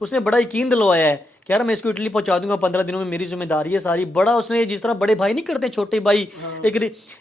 اس نے بڑا یقین دلوایا ہے کہ یار میں اس کو اٹلی پہنچا دوں گا 15 دنوں میں، میری ذمہ داری ہے ساری. بڑا اس نے جس طرح بڑے بھائی نہیں کرتے چھوٹے بھائی ایک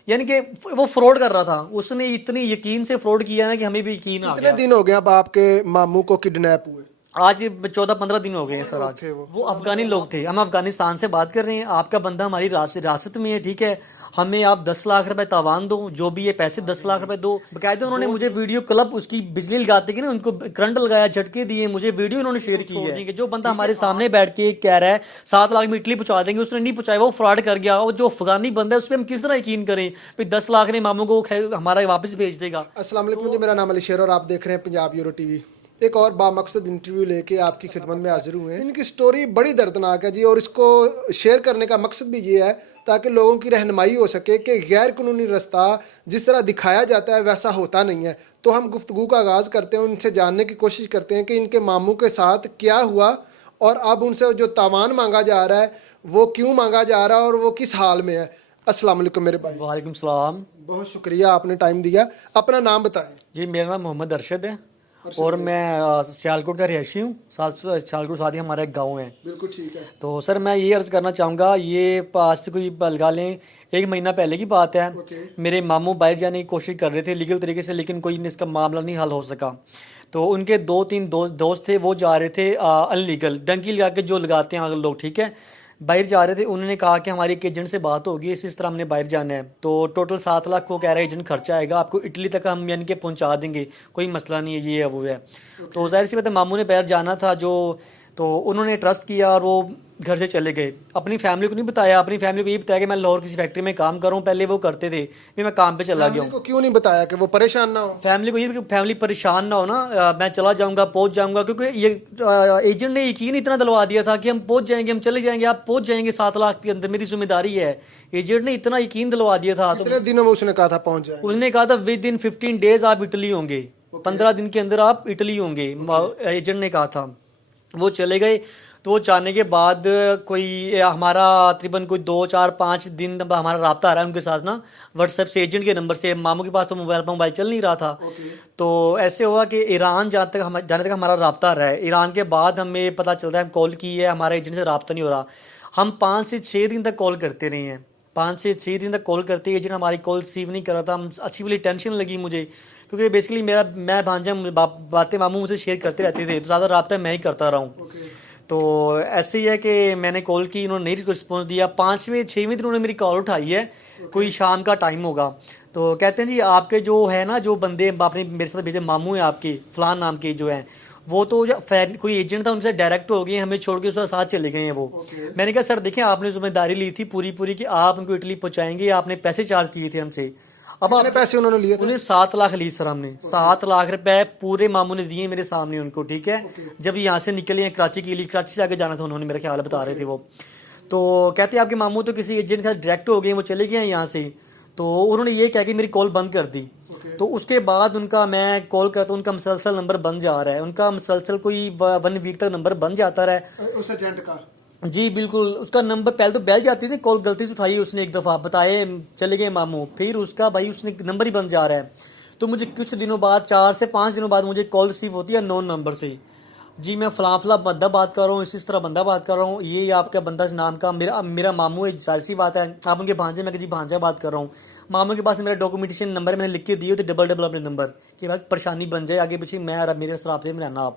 یعنی کہ وہ فراڈ کر رہا تھا. اس نے اتنی یقین سے فراڈ کیا نا کہ ہمیں بھی یقین آ کتنے گیا. دن ہو گئے اب آپ کے ماموں کو کڈنیپ ہوئے؟ آج 14-15 دن ہو گئے ہیں سر. آج وہ افغانی لوگ تھے. ہم افغانستان سے بات کر رہے ہیں. آپ کا بندہ ہماری راست میں ہے، ٹھیک ہے. ہمیں آپ 10 لاکھ روپے تاوان دو، جو بھی یہ پیسے 10 لاکھ روپے دو. باقاعدہ انہوں نے مجھے ویڈیو کلپ اس کی بجلی لگاتے کہ نا ان کو کرنٹ لگایا، جھٹکے دیے، مجھے ویڈیو انہوں نے شیئر کی ہے کہ جو بندہ ہمارے سامنے بیٹھ کے کہہ رہا ہے 7 لاکھ میں اٹلی پہنچا دیں گے، اس نے نہیں پہنچایا، وہ فراڈ کر گیا. اور جو افغانی بندہ ہے اس پہ ہم کس طرح یقین کریں؟ پھر 10 لاکھ نے ماموں کو ہمارا واپس بھیج دے گا. السلام علیکم جی، میرا نام علی شیر اور آپ دیکھ رہے ہیں پنجاب یورو ٹی وی. ایک اور بامقصد انٹرویو لے کے آپ کی خدمت میں حاضر ہوئے ہیں. ان کی سٹوری بڑی دردناک ہے جی، اور اس کو شیئر کرنے کا مقصد بھی یہ ہے تاکہ لوگوں کی رہنمائی ہو سکے کہ غیر قانونی رستہ جس طرح دکھایا جاتا ہے ویسا ہوتا نہیں ہے. تو ہم گفتگو کا آغاز کرتے ہیں، ان سے جاننے کی کوشش کرتے ہیں کہ ان کے ماموں کے ساتھ کیا ہوا اور اب ان سے جو تاوان مانگا جا رہا ہے وہ کیوں مانگا جا رہا ہے اور وہ کس حال میں ہے. السلام علیکم میرے بھائی. وعلیکم السلام. بہت شکریہ آپ نے ٹائم دیا. اپنا نام بتائیں. جی میرا نام محمد ارشد ہے اور میں سیالکوٹ کا رہائشی ہوں. سیالکوٹ ساتھ ہی ہمارا ایک گاؤں ہے. بالکل ٹھیک ہے. تو سر میں یہ عرض کرنا چاہوں گا، یہ پاس سے کوئی لگا لیں 1 مہینہ پہلے کی بات ہے. میرے ماموں باہر جانے کی کوشش کر رہے تھے لیگل طریقے سے، لیکن کوئی اس کا معاملہ نہیں حل ہو سکا. تو ان کے 2-3 دوست تھے، وہ جا رہے تھے ان لیگل ڈنکی لگا کے جو لگاتے ہیں لوگ، ٹھیک ہے. باہر جا رہے تھے. انہوں نے کہا کہ ہماری ایک ایجنٹ سے بات ہوگی، اس طرح ہم نے باہر جانا ہے. تو ٹوٹل 7 لاکھ کو کہہ رہا ہے ایجنٹ خرچہ آئے گا، آپ کو اٹلی تک ہم یعنی کہ پہنچا دیں گے، کوئی مسئلہ نہیں ہے، یہ ہے وہ ہے. تو ظاہر سی بات ہے ماموں نے باہر جانا تھا تو انہوں نے ٹرسٹ کیا اور وہ گھر سے چلے گئے. اپنی فیملی کو نہیں بتایا، اپنی فیملی کو یہ بتایا کہ میں لاہور کسی فیکٹری میں کام کروں. پہلے وہ کرتے تھے، پھر میں کام پہ چلا گیا ہوں. کو کیوں نہیں بتایا کہ وہ پریشان نہ ہو؟ فیملی کو یہ کہ فیملی پریشان نہ ہو نا، میں چلا جاؤں گا، پہنچ جاؤں گا. کیونکہ یہ ایجنٹ نے یقین اتنا دلوا دیا تھا کہ ہم پہنچ جائیں گے، ہم چلے جائیں گے، آپ پہنچ جائیں گے 7 لاکھ کے اندر، میری ذمہ داری ہے. ایجنٹ نے اتنا یقین دلوا دیا تھا. تو کتنے دنوں میں اس نے کہا تھا پہنچ جائے؟ اس نے کہا تھا ود ان 15 days آپ اٹلی ہوں گے، 15 دن کے اندر آپ اٹلی ہوں گے، ایجنٹ نے کہا تھا. وہ چلے گئے. تو وہ جانے کے بعد کوئی ہمارا تقریباً کوئی 2-4-5 دن ہمارا رابطہ آ رہا ہے ان کے ساتھ نا، واٹس ایپ سے ایجنٹ کے نمبر سے. ماموں کے پاس تو موبائل چل نہیں رہا تھا. تو ایسے ہوا کہ ایران جانے تک ہمارا رابطہ آ رہا ہے. ایران کے بعد ہمیں پتہ چل رہا ہے کال کی ہے، ہمارا ایجنٹ سے رابطہ نہیں ہو رہا. ہم 5 سے 6 دن تک کال کرتے رہے ہیں، 5 سے 6 دن تک کال کرتے. ایجنٹ ہماری کال ریسیو نہیں کر رہا تھا. اچھی والی ٹینشن لگی مجھے، کیونکہ بیسکلی میں بھانجا باتیں ماموں مجھے شیئر کرتے رہتے تھے، تو زیادہ رابطہ میں ہی کرتا رہا ہوں. تو ایسے ہی ہے کہ میں نے کال کی، انہوں نے نہیں رسپانس دیا. 5ویں-6ویں دن انہوں نے میری کال اٹھائی ہے، کوئی شام کا ٹائم ہوگا. تو کہتے ہیں جی آپ کے جو ہے نا، جو بندے آپ نے میرے ساتھ بھیجے ماموں ہیں آپ کے فلان نام کے جو ہیں، وہ تو کوئی ایجنٹ تھا ان سے ڈائریکٹ ہو گئے، ہمیں چھوڑ کے اس کے ساتھ چلے گئے ہیں وہ. میں نے کہا سر دیکھیں آپ نے ذمہ داری لی تھی پوری کہ آپ ان کو اٹلی پہنچائیں گے، آپ نے پیسے چارج کیے تھے ہم سے. اب کتنے پیسے انہوں نے لیے تھے؟ انہیں 7 لاکھ لی سر. ہم نے 7 لاکھ روپے پورے ماموں نے دیے میرے سامنے ان کو، ٹھیک ہے. جب یہاں سے نکلے ہیں کراچی کے لیے، کراچی سے آگے جانا تھا انہوں نے، میرا خیال بتا رہے تھے وہ. تو کہتے ہیں آپ کے ماموں تو کسی ایجنٹ کے ساتھ ڈائریکٹ ہو گئے، وہ چلے گئے ہیں یہاں سے. تو انہوں نے یہ کہا کہ میری کال بند کر دی. تو اس کے بعد ان کا میں کال کرتا ہوں، ان کا مسلسل نمبر بند جا رہا ہے. ان کا مسلسل کوئی 1 ویک تک نمبر بند جاتا رہا ہے اس ایجنٹ کا. جی بالکل. اس کا نمبر پہلے تو بیل جاتی تھی، کال غلطی سے اٹھائی اس نے ایک دفعہ، بتائے چلے گئے ماموں. پھر اس کا بھائی اس نے نمبر ہی بند جا رہا ہے. تو مجھے کچھ دنوں بعد 4 سے 5 دنوں بعد مجھے کال ریسیو ہوتی ہے نون نمبر سے. جی میں فلاں بندہ بات کر رہا ہوں، اس طرح بندہ بات کر رہا ہوں، یہ آپ کا بندہ اس نام کا میرا ماموں ہے. ظاہر سی بات ہے آپ ان کے بھانجے، میں کہ جی بھانجا بات کر رہا ہوں. ماموں کے پاس میرا ڈاکومنٹیشن نمبر میں نے لکھ کے دیے ہوتے، ڈبل اپنے نمبر کہ بعد پریشانی بن جائے آگے پیچھے، میں میرے رابطے میں رہنا آپ.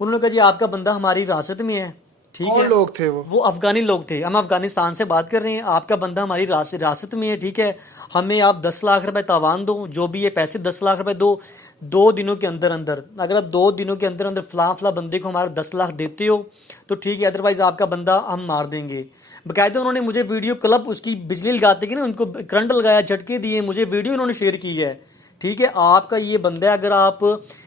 انہوں نے کہا جی آپ کا بندہ ہماری حراست میں ہے، ٹھیک ہے. کون لوگ تھے وہ افغانی لوگ تھے. ہم افغانستان سے بات کر رہے ہیں. آپ کا بندہ ہماری حراست میں ہے، ٹھیک ہے. ہمیں آپ 10 لاکھ روپے تاوان دو، جو بھی یہ پیسے 10 لاکھ روپے دو 2 دنوں کے اندر. اگر آپ 2 دنوں کے اندر فلاں بندے کو ہمارا 10 لاکھ دیتے ہو تو ٹھیک ہے، ادروائز آپ کا بندہ ہم مار دیں گے. باقاعدہ انہوں نے مجھے ویڈیو کلپ اس کی بجلی لگاتے کہ نا ان کو کرنٹ لگایا، جھٹکے دیے، مجھے ویڈیو انہوں نے شیئر کی ہے. ٹھیک ہے، آپ کا یہ بندہ ہے، اگر آپ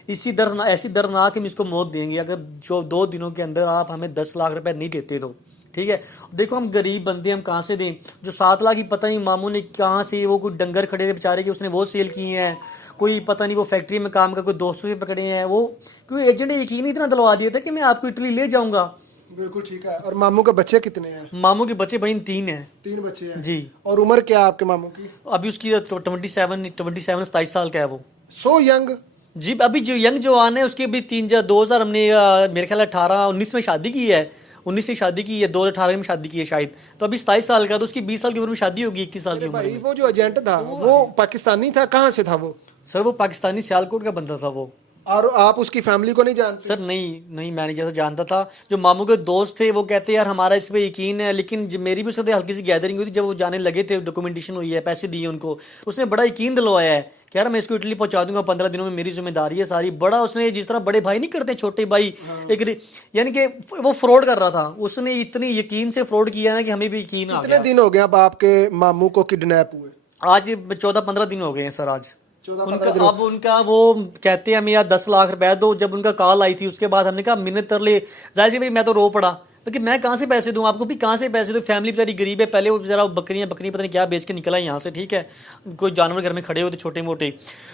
ایسی دردناک ہم اس کو موت دیں گے اگر جو 2 دنوں کے اندر آپ ہمیں 10 لاکھ روپے نہیں دیتے تو. ٹھیک ہے. دیکھو ہم غریب بندے، ہم کہاں سے دیں؟ جو 7 لاکھ ہی پتہ نہیں ماموں نے کہاں سے، وہ کوئی ڈنگر کھڑے تھے بیچارے کہ اس نے وہ سیل کیے ہیں، کوئی پتہ نہیں وہ فیکٹری میں کام کر کوئی دوستوں سے پکڑے ہیں. وہ کیونکہ ایجنٹ نے یقین اتنا دلوا دیا تھا کہ میں آپ کو اٹلی لے جاؤں گا. بالکل ٹھیک ہے. اور ماموں کے بچے کتنے ہیں؟ ماموں کے بچے بہن 3 ہیں. 3 بچے ہیں جی. اور عمر کیا ہے آپ کے ماموں کی؟ ابھی اس کی 27 27 سال کا ہے وہ. So young. جی ابھی جو ینگ جوان ہے اس کی ابھی 2000 ہم نے میرے خیال 18-19 میں شادی کی ہے، 19 سے شادی کی ہے، 2018 میں شادی کی ہے شاید، تو ابھی 27 سال کا، تو اس کی 20 سال کی عمر میں شادی ہوگی، 21 سال کی عمر بھائی میں۔ وہ جو ایجنٹ تھا وہ پاکستانی تھا، کہاں سے تھا وہ؟ سر وہ پاکستانی سیالکوٹ کا بندہ تھا وہ۔ اور آپ اس کی فیملی کو نہیں جانتے؟ سر نہیں میں نہیں جیسا جانتا تھا، جو ماموں کے دوست تھے وہ کہتے ہیں یار ہمارا اس پہ یقین ہے، لیکن میری بھی اس سے ہلکی سی گیدرنگ ہوئی تھی جب وہ جانے لگے تھے، ڈاکومنٹیشن ہوئی ہے، پیسے دیے ان کو، اس نے بڑا یقین دلوایا ہے کہ یار میں اس کو اٹلی پہنچا دوں گا 15 دنوں میں، میری ذمہ داری ہے ساری، بڑا اس نے جس طرح بڑے بھائی نہیں کرتے چھوٹے بھائی ایک یعنی کہ وہ فراڈ کر رہا تھا، اس نے اتنی یقین سے فراڈ کیا نا کہ ہمیں بھی یقین آ کتنے گیا۔ دن ہو گئے اب آپ کے ماموں کو کڈنیپ ہوئے؟ آج 14-15 دن ہو گئے ہیں سر آج۔ 14-15 دن اب ان کا وہ کہتے ہیں ہمیں یار 10 لاکھ روپے دو، جب ان کا کال آئی تھی اس کے بعد ہم نے کہا منت تر لے، ظاہر سی بھائی میں تو رو پڑا کہ میں کہاں سے پیسے دوں آپ کو، بھی کہاں سے پیسے دوں، فیملی بیچاری غریب ہے، پہلے وہ ذرا بکریاں پتہ نہیں کیا بیچ کے نکلا ہے یہاں سے، ٹھیک ہے، کوئی جانور گھر میں کھڑے ہوتے چھوٹے موٹے،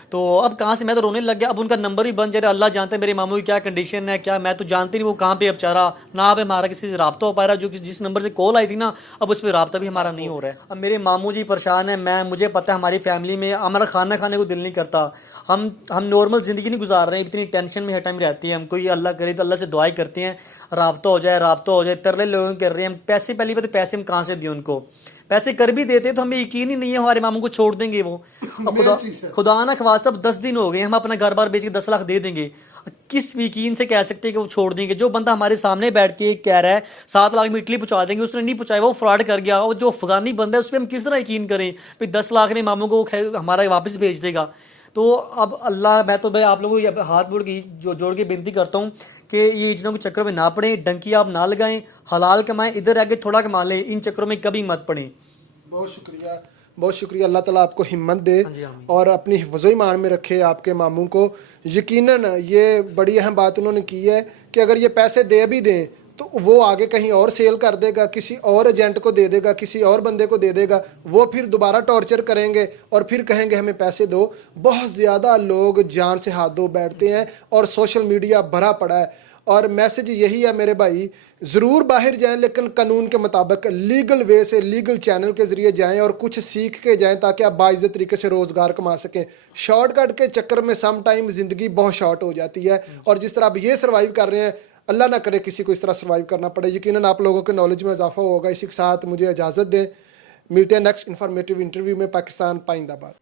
تو اب کہاں سے، میں تو رونے لگ گیا، اب ان کا نمبر بھی بند، جا رہا، اللہ جانتا ہے میرے ماموں کی کیا کنڈیشن ہے، کیا میں تو جانتے نہیں وہ کہاں پہ اب چارہ، نہ اب ہمارا کسی سے رابطہ ہو پا رہا، جو جس نمبر سے کال آئی تھی نا اب اس پہ رابطہ بھی ہمارا نہیں ہو رہا ہے۔ اب میرے ماموں جی پریشان ہیں، مجھے پتہ ہے ہماری فیملی میں ہمارا کھانا کھانے کو دل نہیں کرتا، ہم نارمل زندگی نہیں گزار رہے ہیں، اتنی ٹینشن میں ہر ٹائم رہتی ہے، ہم کوئی اللہ کرے تو اللہ سے دعائیں کرتے ہیں رابطہ ہو جائے، ترلے لوگوں کر رہے ہیں ہم، پیسے پہلی بات پیسے ہم کہاں سے دیں ان کو، پیسے کر بھی دیتے تو ہمیں یقین ہی نہیں ہے ہمارے ماموں کو چھوڑ دیں گے وہ، خدا نہ خواستہ اب 10 دن ہو گئے ہم اپنا گھر بار بیچ کے 10 لاکھ دے دیں گے، کس یقین سے کہہ سکتے ہیں کہ وہ چھوڑ دیں گے؟ جو بندہ ہمارے سامنے بیٹھ کے کہہ رہا ہے 7 لاکھ میں اٹلی پہنچا دیں گے، اس نے نہیں پہنچایا، وہ فراڈ کر گیا، اور جو افغانی بندہ ہے اس پہ ہم کس طرح یقین کریں پھر 10 لاکھ میں ماموں کو ہمارا واپس بھیج دے گا؟ تو اب اللہ، میں تو بھائی آپ لوگوں کو ہاتھ جوڑ کے بنتی کرتا ہوں کہ یہ جنہوں کے چکر میں نہ پڑیں، ڈنکی آپ نہ لگائیں، حلال کمائیں، ادھر آگے تھوڑا کما لیں، ان چکروں میں کبھی مت پڑیں۔ بہت شکریہ، اللہ تعالیٰ آپ کو ہمت دے اور اپنی حفظ و ایمان میں رکھے آپ کے ماموں کو۔ یقیناً یہ بڑی اہم بات انہوں نے کی ہے کہ اگر یہ پیسے دے بھی دیں تو وہ آگے کہیں اور سیل کر دے گا، کسی اور ایجنٹ کو دے دے گا، کسی اور بندے کو دے دے گا، وہ پھر دوبارہ ٹارچر کریں گے اور پھر کہیں گے ہمیں پیسے دو۔ بہت زیادہ لوگ جان سے ہاتھ دھو بیٹھتے ہیں اور سوشل میڈیا بھرا پڑا ہے، اور میسج یہی ہے میرے بھائی، ضرور باہر جائیں لیکن قانون کے مطابق لیگل وے سے، لیگل چینل کے ذریعے جائیں اور کچھ سیکھ کے جائیں تاکہ آپ باعزت طریقے سے روزگار کما سکیں۔ شارٹ کٹ کے چکر میں سم ٹائم زندگی بہت شارٹ ہو جاتی ہے، اور جس طرح آپ یہ سروائیو کر رہے ہیں اللہ نہ کرے کسی کو اس طرح سروائیو کرنا پڑے۔ یقیناً آپ لوگوں کے نالج میں اضافہ ہوگا۔ اسی کے ساتھ مجھے اجازت دیں، ملتے ہیں نیکسٹ انفارمیٹیو انٹرویو میں۔ پاکستان پائندہ باد۔